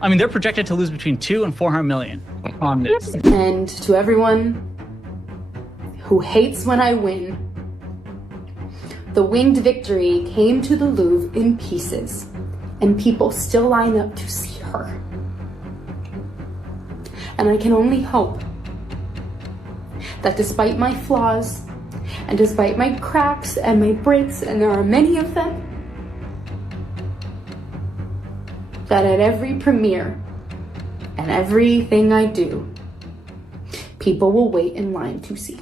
I mean, they're projected to lose between 2 and 400 million on this. And to everyone who hates when I win, the winged victory came to the Louvre in pieces, and people still line up to see her. And I can only hope that despite my flaws, and despite my cracks and my breaks, and there are many of them, that at every premiere and everything I do, people will wait in line to see.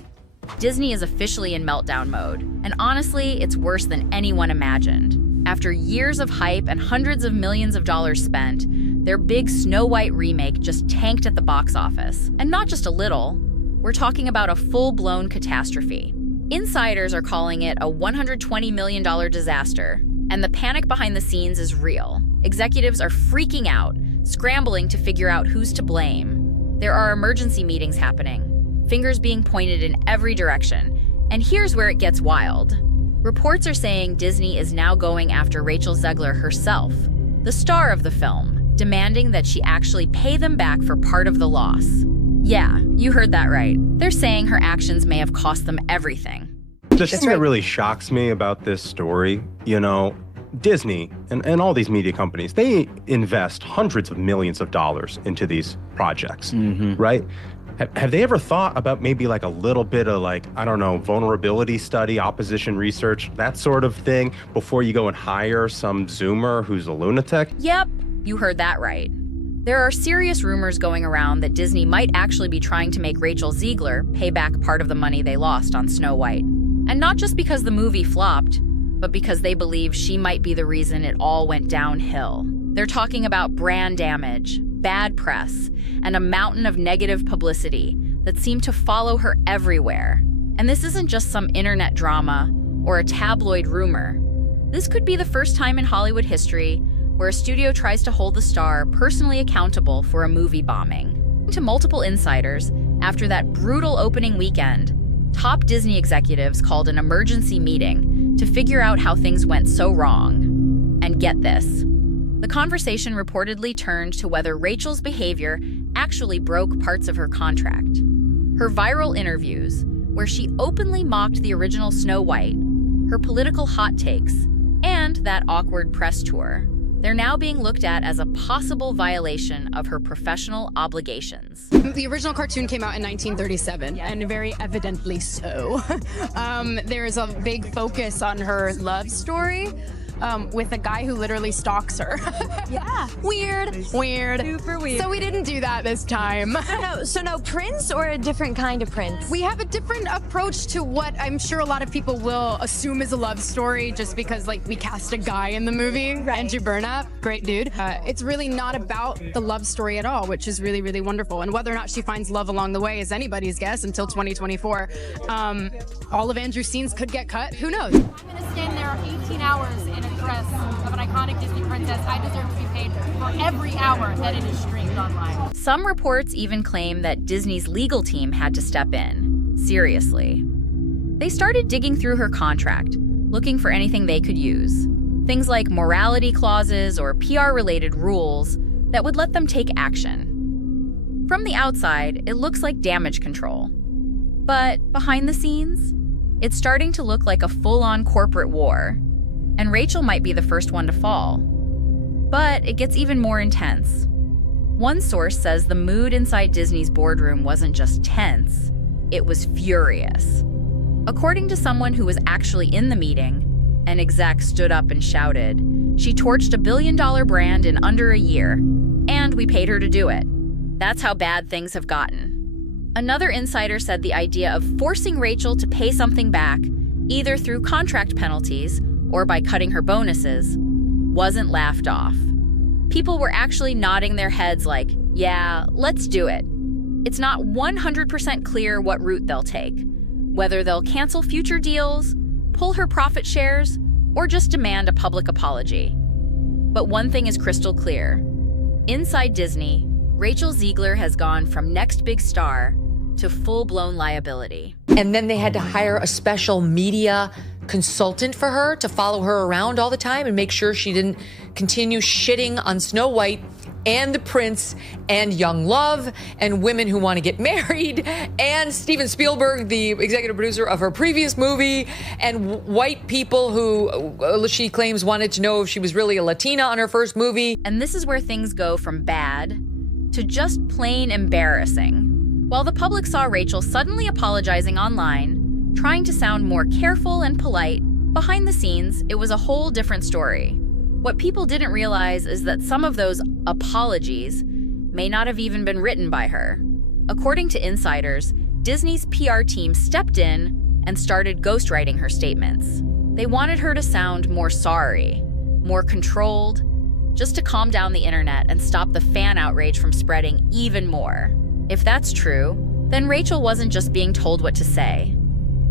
Disney is officially in meltdown mode, and honestly, it's worse than anyone imagined. After years of hype and hundreds of millions of dollars spent, their big Snow White remake just tanked at the box office. And not just a little, we're talking about a full-blown catastrophe. Insiders are calling it a $120 million disaster, and the panic behind the scenes is real. Executives are freaking out, scrambling to figure out who's to blame. There are emergency meetings happening, fingers being pointed in every direction. And here's where it gets wild. Reports are saying Disney is now going after Rachel Zegler herself, the star of the film, demanding that she actually pay them back for part of the loss. Yeah, you heard that right. They're saying her actions may have cost them everything. The thing that really shocks me about this story, Disney and all these media companies, they invest hundreds of millions of dollars into these projects, right? Have they ever thought about maybe like a little bit of vulnerability study, opposition research, that sort of thing before you go and hire some Zoomer who's a lunatic? Yep, you heard that right. There are serious rumors going around that Disney might actually be trying to make Rachel Zegler pay back part of the money they lost on Snow White. And not just because the movie flopped, but because they believe she might be the reason it all went downhill. They're talking about brand damage, bad press, and a mountain of negative publicity that seemed to follow her everywhere. And this isn't just some internet drama or a tabloid rumor. This could be the first time in Hollywood history where a studio tries to hold the star personally accountable for a movie bombing. To multiple insiders, after that brutal opening weekend, top Disney executives called an emergency meeting to figure out how things went so wrong. And get this. The conversation reportedly turned to whether Rachel's behavior actually broke parts of her contract. Her viral interviews, where she openly mocked the original Snow White, her political hot takes, and that awkward press tour, they're now being looked at as a possible violation of her professional obligations. The original cartoon came out in 1937, and very evidently so. There's a big focus on her love story. With a guy who literally stalks her. Yeah. Weird. Super weird. So we didn't do that this time. So no prince or a different kind of prince? We have a different approach to what I'm sure a lot of people will assume is a love story just because we cast a guy in the movie, right. Andrew Burnap, great dude. It's really not about the love story at all, which is really, really wonderful. And whether or not she finds love along the way is anybody's guess until 2024. All of Andrew's scenes could get cut, who knows? I'm gonna stand there 18 hours in a dress of an iconic Disney princess. I deserve to be paid for every hour that it is streamed online. Some reports even claim that Disney's legal team had to step in. Seriously. They started digging through her contract, looking for anything they could use. Things like morality clauses or PR-related rules that would let them take action. From the outside, it looks like damage control. But behind the scenes, it's starting to look like a full-on corporate war. And Rachel might be the first one to fall. But it gets even more intense. One source says the mood inside Disney's boardroom wasn't just tense, it was furious. According to someone who was actually in the meeting, an exec stood up and shouted, "She torched a billion-dollar brand in under a year, and we paid her to do it." That's how bad things have gotten. Another insider said the idea of forcing Rachel to pay something back, either through contract penalties or by cutting her bonuses, wasn't laughed off. People were actually nodding their heads like, yeah, let's do it. It's not 100% clear what route they'll take, whether they'll cancel future deals, pull her profit shares, or just demand a public apology. But one thing is crystal clear. Inside Disney, Rachel Zegler has gone from next big star to full-blown liability. And then they had to hire a special media consultant for her to follow her around all the time and make sure she didn't continue shitting on Snow White and the prince and young love and women who want to get married and Steven Spielberg, the executive producer of her previous movie, and white people who she claims wanted to know if she was really a Latina on her first movie. And this is where things go from bad to just plain embarrassing. While the public saw Rachel suddenly apologizing online, trying to sound more careful and polite, behind the scenes, it was a whole different story. What people didn't realize is that some of those apologies may not have even been written by her. According to insiders, Disney's PR team stepped in and started ghostwriting her statements. They wanted her to sound more sorry, more controlled, just to calm down the internet and stop the fan outrage from spreading even more. If that's true, then Rachel wasn't just being told what to say.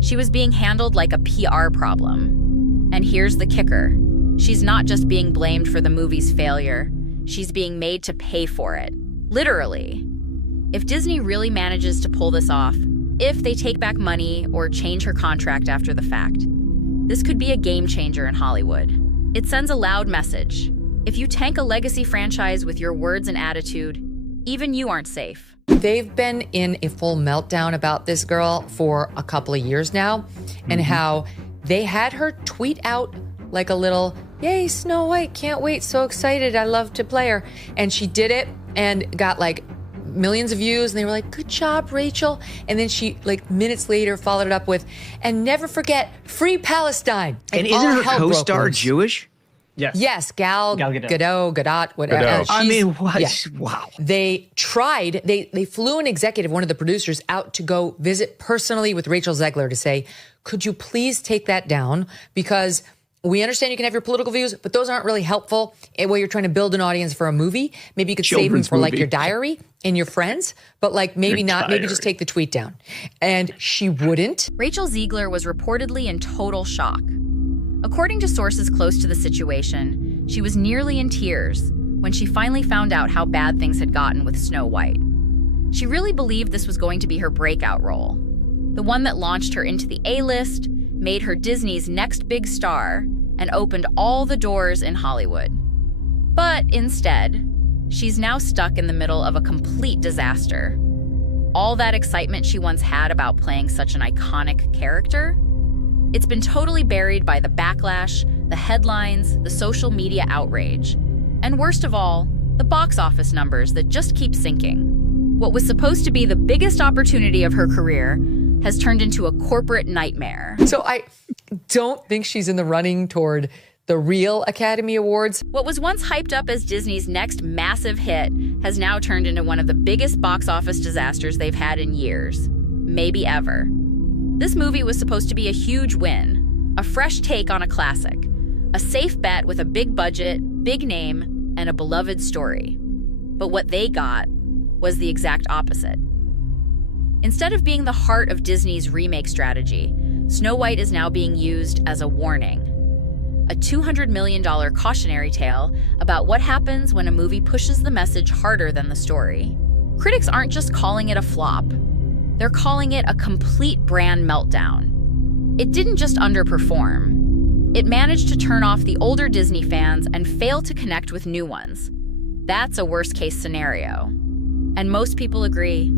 She was being handled like a PR problem. And here's the kicker. She's not just being blamed for the movie's failure. She's being made to pay for it. Literally. If Disney really manages to pull this off, if they take back money or change her contract after the fact, this could be a game changer in Hollywood. It sends a loud message. If you tank a legacy franchise with your words and attitude, even you aren't safe. They've been in a full meltdown about this girl for a couple of years now, and how they had her tweet out like a little, yay, Snow White, can't wait, so excited, I love to play her. And she did it and got like millions of views, and they were like, good job, Rachel. And then she, like minutes later, followed it up with, and never forget, free Palestine. And isn't her co-star Jewish? Yes, Gal Gadot, whatever. Gadot. I mean, what? Yeah. Wow. They tried, they flew an executive, one of the producers, out to go visit personally with Rachel Zegler to say, could you please take that down? Because we understand you can have your political views, but those aren't really helpful while you're trying to build an audience for a movie. Maybe you could save them for like your diary and your friends, but like maybe not, maybe just take the tweet down. And she wouldn't. Rachel Zegler was reportedly in total shock. According to sources close to the situation, she was nearly in tears when she finally found out how bad things had gotten with Snow White. She really believed this was going to be her breakout role, the one that launched her into the A-list, made her Disney's next big star, and opened all the doors in Hollywood. But instead, she's now stuck in the middle of a complete disaster. All that excitement she once had about playing such an iconic character, it's been totally buried by the backlash, the headlines, the social media outrage, and worst of all, the box office numbers that just keep sinking. What was supposed to be the biggest opportunity of her career has turned into a corporate nightmare. So I don't think she's in the running toward the real Academy Awards. What was once hyped up as Disney's next massive hit has now turned into one of the biggest box office disasters they've had in years, maybe ever. This movie was supposed to be a huge win, a fresh take on a classic, a safe bet with a big budget, big name, and a beloved story. But what they got was the exact opposite. Instead of being the heart of Disney's remake strategy, Snow White is now being used as a warning, a $200 million cautionary tale about what happens when a movie pushes the message harder than the story. Critics aren't just calling it a flop. They're calling it a complete brand meltdown. It didn't just underperform. It managed to turn off the older Disney fans and fail to connect with new ones. That's a worst-case scenario. And most people agree,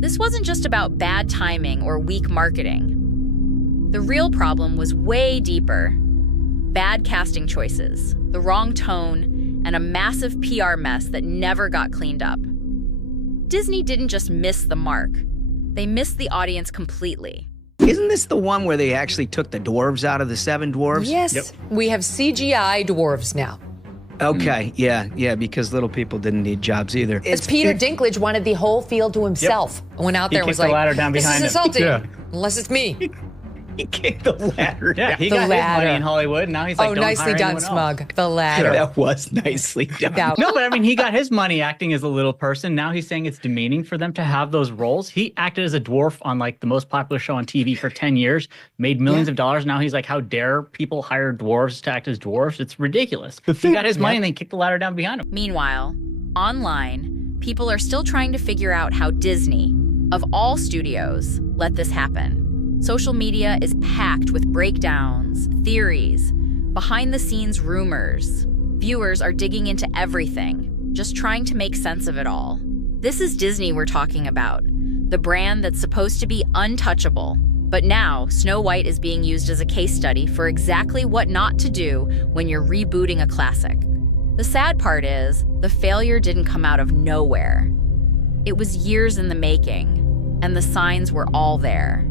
this wasn't just about bad timing or weak marketing. The real problem was way deeper. Bad casting choices, the wrong tone, and a massive PR mess that never got cleaned up. Disney didn't just miss the mark. They missed the audience completely. Isn't this the one where they actually took the dwarves out of the seven dwarves? Yes, we have CGI dwarves now. Okay, yeah, because little people didn't need jobs either. As Peter Dinklage wanted the whole field to himself. Went out there and was kicked like, the ladder down behind this is him. insulting, unless it's me. He kicked the ladder. Yeah, down. he The got his ladder. money in Hollywood. Now he's like, Oh, don't nicely hire done, anyone else. Smug. The ladder. That was nicely done. Now- No, but I mean, he got his money acting as a little person. Now he's saying it's demeaning for them to have those roles. He acted as a dwarf on like the most popular show on TV for 10 years, made millions of dollars. Now he's like, how dare people hire dwarves to act as dwarves? It's ridiculous. He got his money and then kicked the ladder down behind him. Meanwhile, online, people are still trying to figure out how Disney, of all studios, let this happen. Social media is packed with breakdowns, theories, behind-the-scenes rumors. Viewers are digging into everything. just trying to make sense of it all. This is Disney we're talking about, the brand that's supposed to be untouchable. But now, Snow White is being used as a case study for exactly what not to do when you're rebooting a classic. The sad part is, the failure didn't come out of nowhere. It was years in the making, and the signs were all there.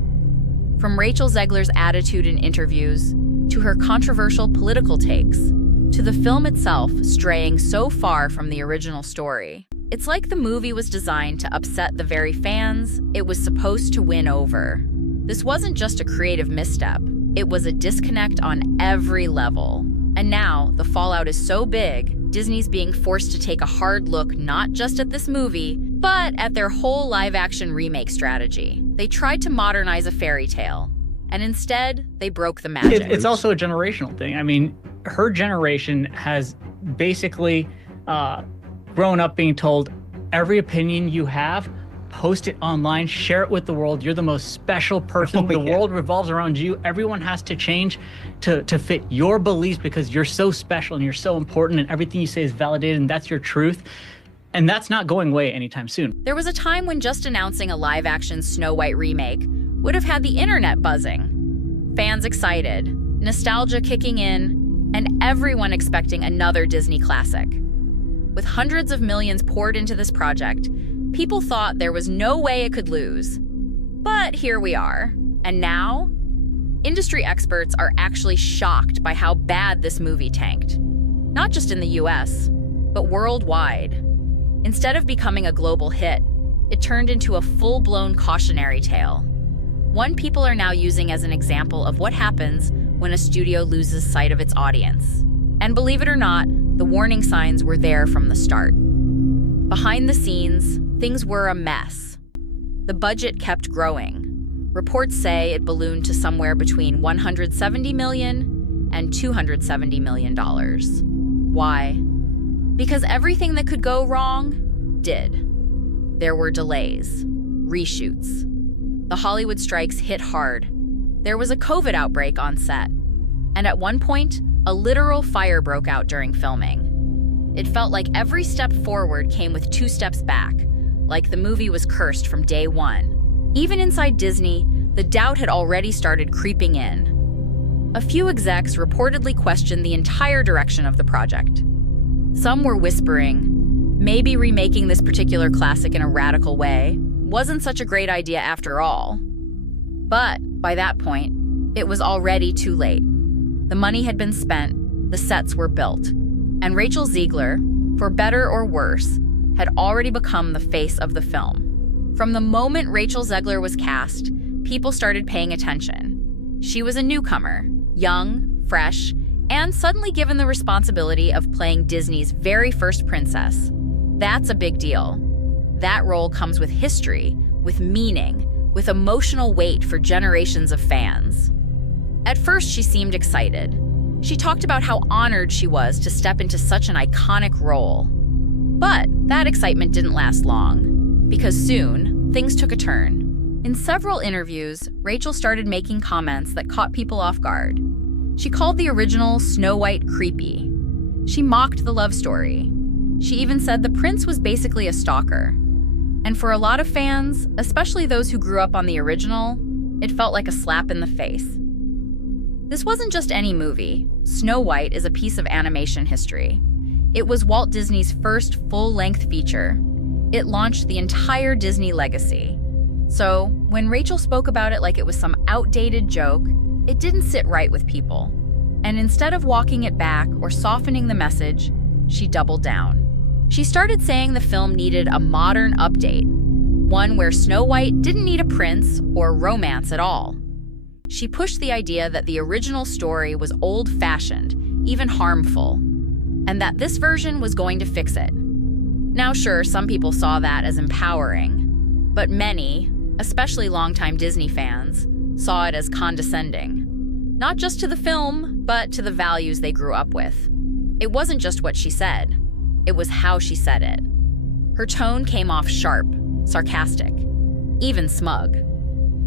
From Rachel Zegler's attitude in interviews, to her controversial political takes, to the film itself straying so far from the original story. It's like the movie was designed to upset the very fans it was supposed to win over. This wasn't just a creative misstep, it was a disconnect on every level. And now, the fallout is so big, Disney's being forced to take a hard look not just at this movie, but at their whole live-action remake strategy. They tried to modernize a fairy tale, and instead, they broke the magic. It's also a generational thing. I mean, her generation has basically grown up being told, every opinion you have, post it online, share it with the world. You're the most special person. The world revolves around you. Everyone has to change to fit your beliefs because you're so special and you're so important and everything you say is validated and that's your truth. And that's not going away anytime soon. There was a time when just announcing a live-action Snow White remake would have had the internet buzzing, fans excited, nostalgia kicking in, and everyone expecting another Disney classic. With hundreds of millions poured into this project, people thought there was no way it could lose. But here we are. And now, industry experts are actually shocked by how bad this movie tanked. Not just in the US, but worldwide. Instead of becoming a global hit, it turned into a full-blown cautionary tale. One people are now using as an example of what happens when a studio loses sight of its audience. And believe it or not, the warning signs were there from the start. Behind the scenes, things were a mess. The budget kept growing. Reports say it ballooned to somewhere between $170 million and $270 million. Why? Because everything that could go wrong did. There were delays, reshoots. The Hollywood strikes hit hard. There was a COVID outbreak on set. And at one point, a literal fire broke out during filming. It felt like every step forward came with 2 steps back, like the movie was cursed from day one. Even inside Disney, the doubt had already started creeping in. A few execs reportedly questioned the entire direction of the project. Some were whispering, maybe remaking this particular classic in a radical way wasn't such a great idea after all. But by that point, it was already too late. The money had been spent, the sets were built, and Rachel Zegler, for better or worse, had already become the face of the film. From the moment Rachel Zegler was cast, people started paying attention. She was a newcomer, young, fresh, and suddenly given the responsibility of playing Disney's very first princess. That's a big deal. That role comes with history, with meaning, with emotional weight for generations of fans. At first, she seemed excited. She talked about how honored she was to step into such an iconic role. But that excitement didn't last long, because soon, things took a turn. In several interviews, Rachel started making comments that caught people off guard. She called the original Snow White creepy. She mocked the love story. She even said the prince was basically a stalker. And for a lot of fans, especially those who grew up on the original, it felt like a slap in the face. This wasn't just any movie. Snow White is a piece of animation history. It was Walt Disney's first full-length feature. It launched the entire Disney legacy. So, when Rachel spoke about it like it was some outdated joke, it didn't sit right with people. And instead of walking it back or softening the message, she doubled down. She started saying the film needed a modern update, one where Snow White didn't need a prince or romance at all. She pushed the idea that the original story was old-fashioned, even harmful, and that this version was going to fix it. Now sure, some people saw that as empowering, but many, especially longtime Disney fans, saw it as condescending. Not just to the film, but to the values they grew up with. It wasn't just what she said, it was how she said it. Her tone came off sharp, sarcastic, even smug.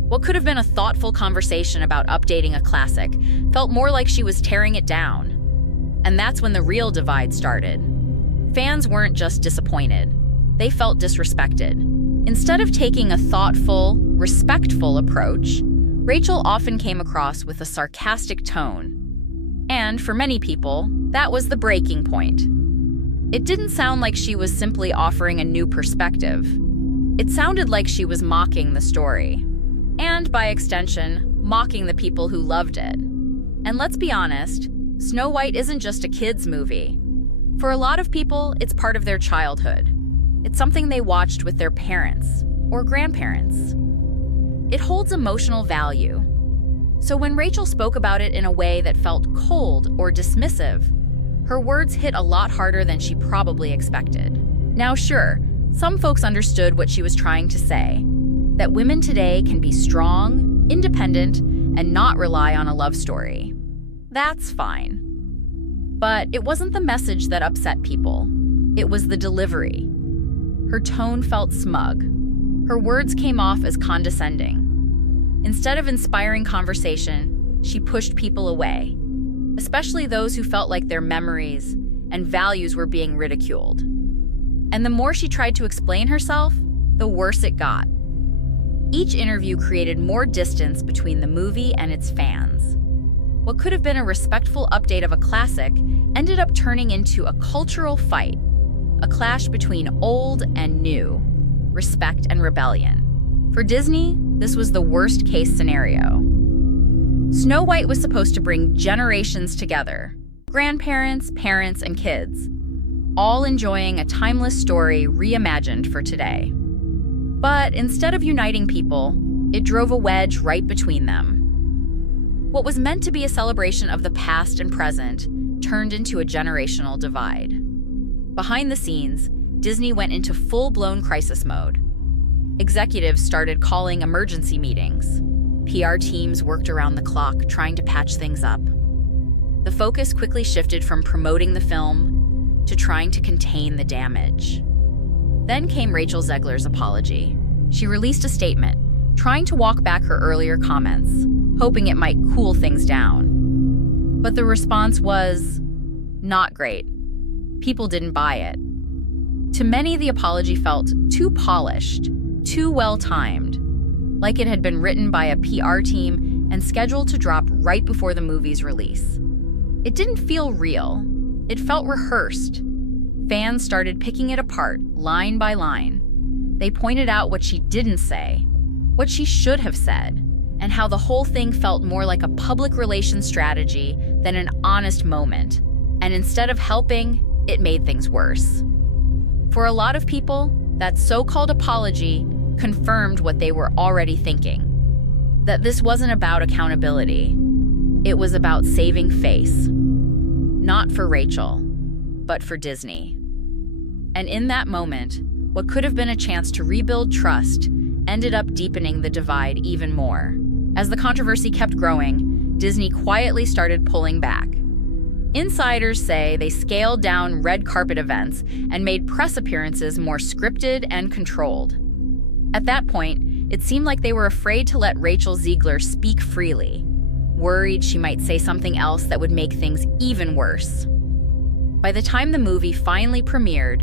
What could have been a thoughtful conversation about updating a classic felt more like she was tearing it down. And that's when the real divide started. Fans weren't just disappointed. They felt disrespected. Instead of taking a thoughtful, respectful approach, Rachel often came across with a sarcastic tone. And for many people, that was the breaking point. It didn't sound like she was simply offering a new perspective. It sounded like she was mocking the story. And by extension, mocking the people who loved it. And let's be honest, Snow White isn't just a kid's movie. For a lot of people, it's part of their childhood. It's something they watched with their parents or grandparents. It holds emotional value. So when Rachel spoke about it in a way that felt cold or dismissive, her words hit a lot harder than she probably expected. Now sure, some folks understood what she was trying to say, that women today can be strong, independent, and not rely on a love story. That's fine. But it wasn't the message that upset people. It was the delivery. Her tone felt smug. Her words came off as condescending. Instead of inspiring conversation, she pushed people away, especially those who felt like their memories and values were being ridiculed. And the more she tried to explain herself, the worse it got. Each interview created more distance between the movie and its fans. What could have been a respectful update of a classic ended up turning into a cultural fight, a clash between old and new, respect and rebellion. For Disney, this was the worst-case scenario. Snow White was supposed to bring generations together, grandparents, parents, and kids, all enjoying a timeless story reimagined for today. But instead of uniting people, it drove a wedge right between them. What was meant to be a celebration of the past and present turned into a generational divide. Behind the scenes, Disney went into full-blown crisis mode. Executives started calling emergency meetings. PR teams worked around the clock trying to patch things up. The focus quickly shifted from promoting the film to trying to contain the damage. Then came Rachel Zegler's apology. She released a statement, trying to walk back her earlier comments, hoping it might cool things down. But the response was not great. People didn't buy it. To many, the apology felt too polished, too well-timed, like it had been written by a PR team and scheduled to drop right before the movie's release. It didn't feel real. It felt rehearsed. Fans started picking it apart, line by line. They pointed out what she didn't say, what she should have said, and how the whole thing felt more like a public relations strategy than an honest moment. And instead of helping, it made things worse. For a lot of people, that so-called apology confirmed what they were already thinking, that this wasn't about accountability. It was about saving face. Not for Rachel, but for Disney. And in that moment, what could have been a chance to rebuild trust ended up deepening the divide even more. As the controversy kept growing, Disney quietly started pulling back. Insiders say they scaled down red carpet events and made press appearances more scripted and controlled. At that point, it seemed like they were afraid to let Rachel Zegler speak freely, worried she might say something else that would make things even worse. By the time the movie finally premiered,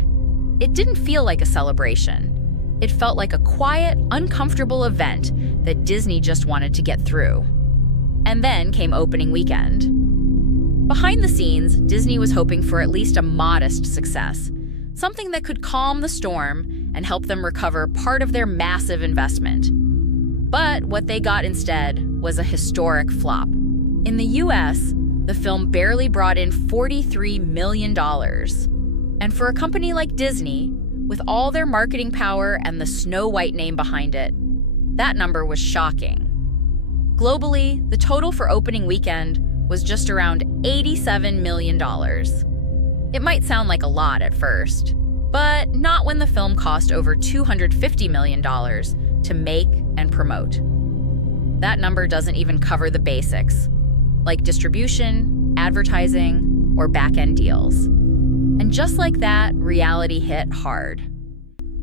it didn't feel like a celebration. It felt like a quiet, uncomfortable event that Disney just wanted to get through. And then came opening weekend. Behind the scenes, Disney was hoping for at least a modest success, something that could calm the storm and help them recover part of their massive investment. But what they got instead was a historic flop. In the US, the film barely brought in $43 million. And for a company like Disney, with all their marketing power and the Snow White name behind it, that number was shocking. Globally, the total for opening weekend was just around $87 million. It might sound like a lot at first, but not when the film cost over $250 million to make and promote. That number doesn't even cover the basics, like distribution, advertising, or back-end deals. And just like that, reality hit hard.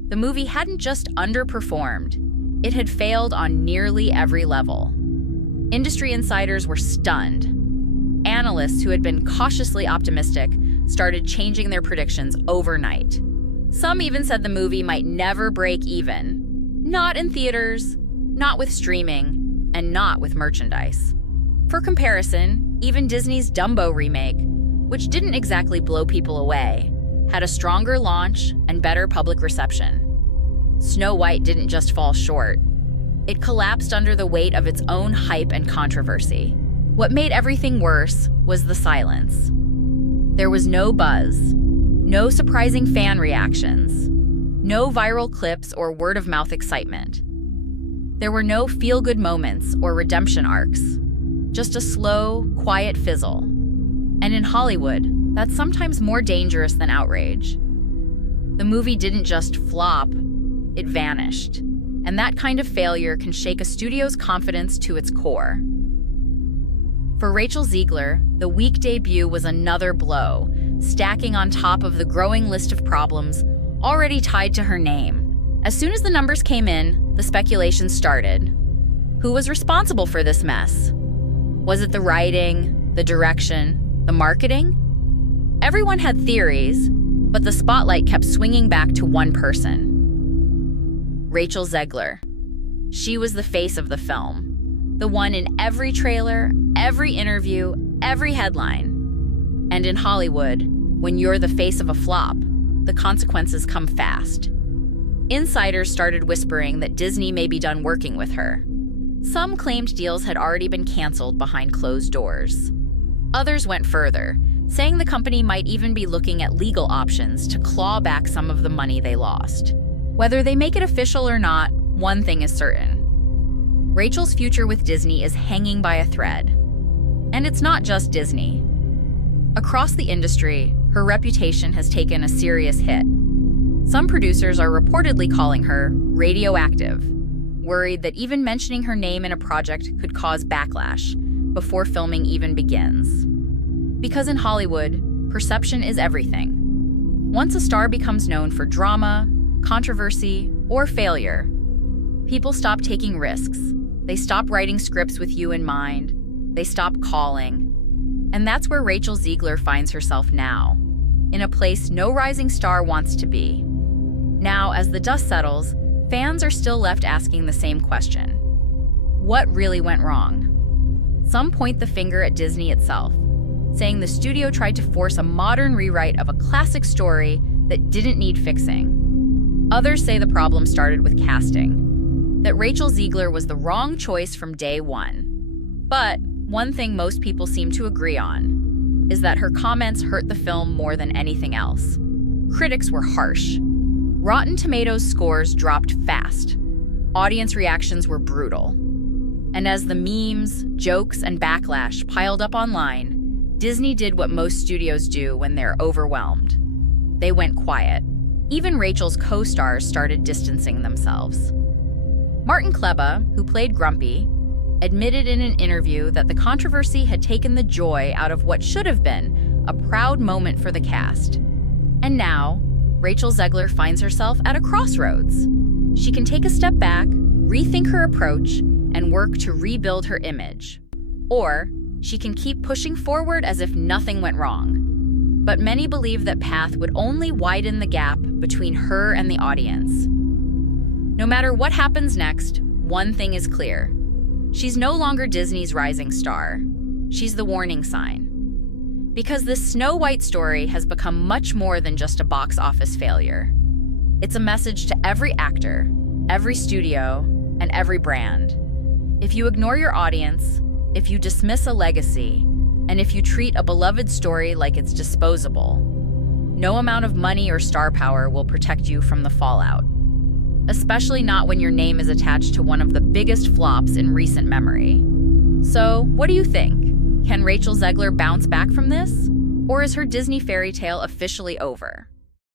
The movie hadn't just underperformed, it had failed on nearly every level. Industry insiders were stunned. Analysts who had been cautiously optimistic started changing their predictions overnight. Some even said the movie might never break even. Not in theaters, not with streaming, and not with merchandise. For comparison, even Disney's Dumbo remake, which didn't exactly blow people away, had a stronger launch and better public reception. Snow White didn't just fall short. It collapsed under the weight of its own hype and controversy. What made everything worse was the silence. There was no buzz, no surprising fan reactions, no viral clips or word-of-mouth excitement. There were no feel-good moments or redemption arcs, just a slow, quiet fizzle. And in Hollywood, that's sometimes more dangerous than outrage. The movie didn't just flop, it vanished. And that kind of failure can shake a studio's confidence to its core. For Rachel Zegler, the weak debut was another blow, stacking on top of the growing list of problems already tied to her name. As soon as the numbers came in, the speculation started. Who was responsible for this mess? Was it the writing, the direction, the marketing? Everyone had theories, but the spotlight kept swinging back to one person. Rachel Zegler. She was the face of the film, the one in every trailer, every interview, every headline. And in Hollywood, when you're the face of a flop, the consequences come fast. Insiders started whispering that Disney may be done working with her. Some claimed deals had already been canceled behind closed doors. Others went further, saying the company might even be looking at legal options to claw back some of the money they lost. Whether they make it official or not, one thing is certain. Rachel's future with Disney is hanging by a thread. And it's not just Disney. Across the industry, her reputation has taken a serious hit. Some producers are reportedly calling her radioactive, worried that even mentioning her name in a project could cause backlash before filming even begins. Because in Hollywood, perception is everything. Once a star becomes known for drama, controversy, or failure, people stop taking risks. They stop writing scripts with you in mind. They stop calling. And that's where Rachel Zegler finds herself now, in a place no rising star wants to be. Now, as the dust settles, fans are still left asking the same question. What really went wrong? Some point the finger at Disney itself, saying the studio tried to force a modern rewrite of a classic story that didn't need fixing. Others say the problem started with casting, that Rachel Zegler was the wrong choice from day one. But one thing most people seem to agree on is that her comments hurt the film more than anything else. Critics were harsh. Rotten Tomatoes scores dropped fast. Audience reactions were brutal. And as the memes, jokes, and backlash piled up online, Disney did what most studios do when they're overwhelmed. They went quiet. Even Rachel's co-stars started distancing themselves. Martin Kleba, who played Grumpy, admitted in an interview that the controversy had taken the joy out of what should have been a proud moment for the cast. And now, Rachel Zegler finds herself at a crossroads. She can take a step back, rethink her approach, and work to rebuild her image. Or she can keep pushing forward as if nothing went wrong. But many believe that path would only widen the gap between her and the audience. No matter what happens next, one thing is clear. She's no longer Disney's rising star. She's the warning sign. Because this Snow White story has become much more than just a box office failure. It's a message to every actor, every studio, and every brand. If you ignore your audience, if you dismiss a legacy, and if you treat a beloved story like it's disposable, no amount of money or star power will protect you from the fallout. Especially not when your name is attached to one of the biggest flops in recent memory. So, what do you think? Can Rachel Zegler bounce back from this? Or is her Disney fairy tale officially over?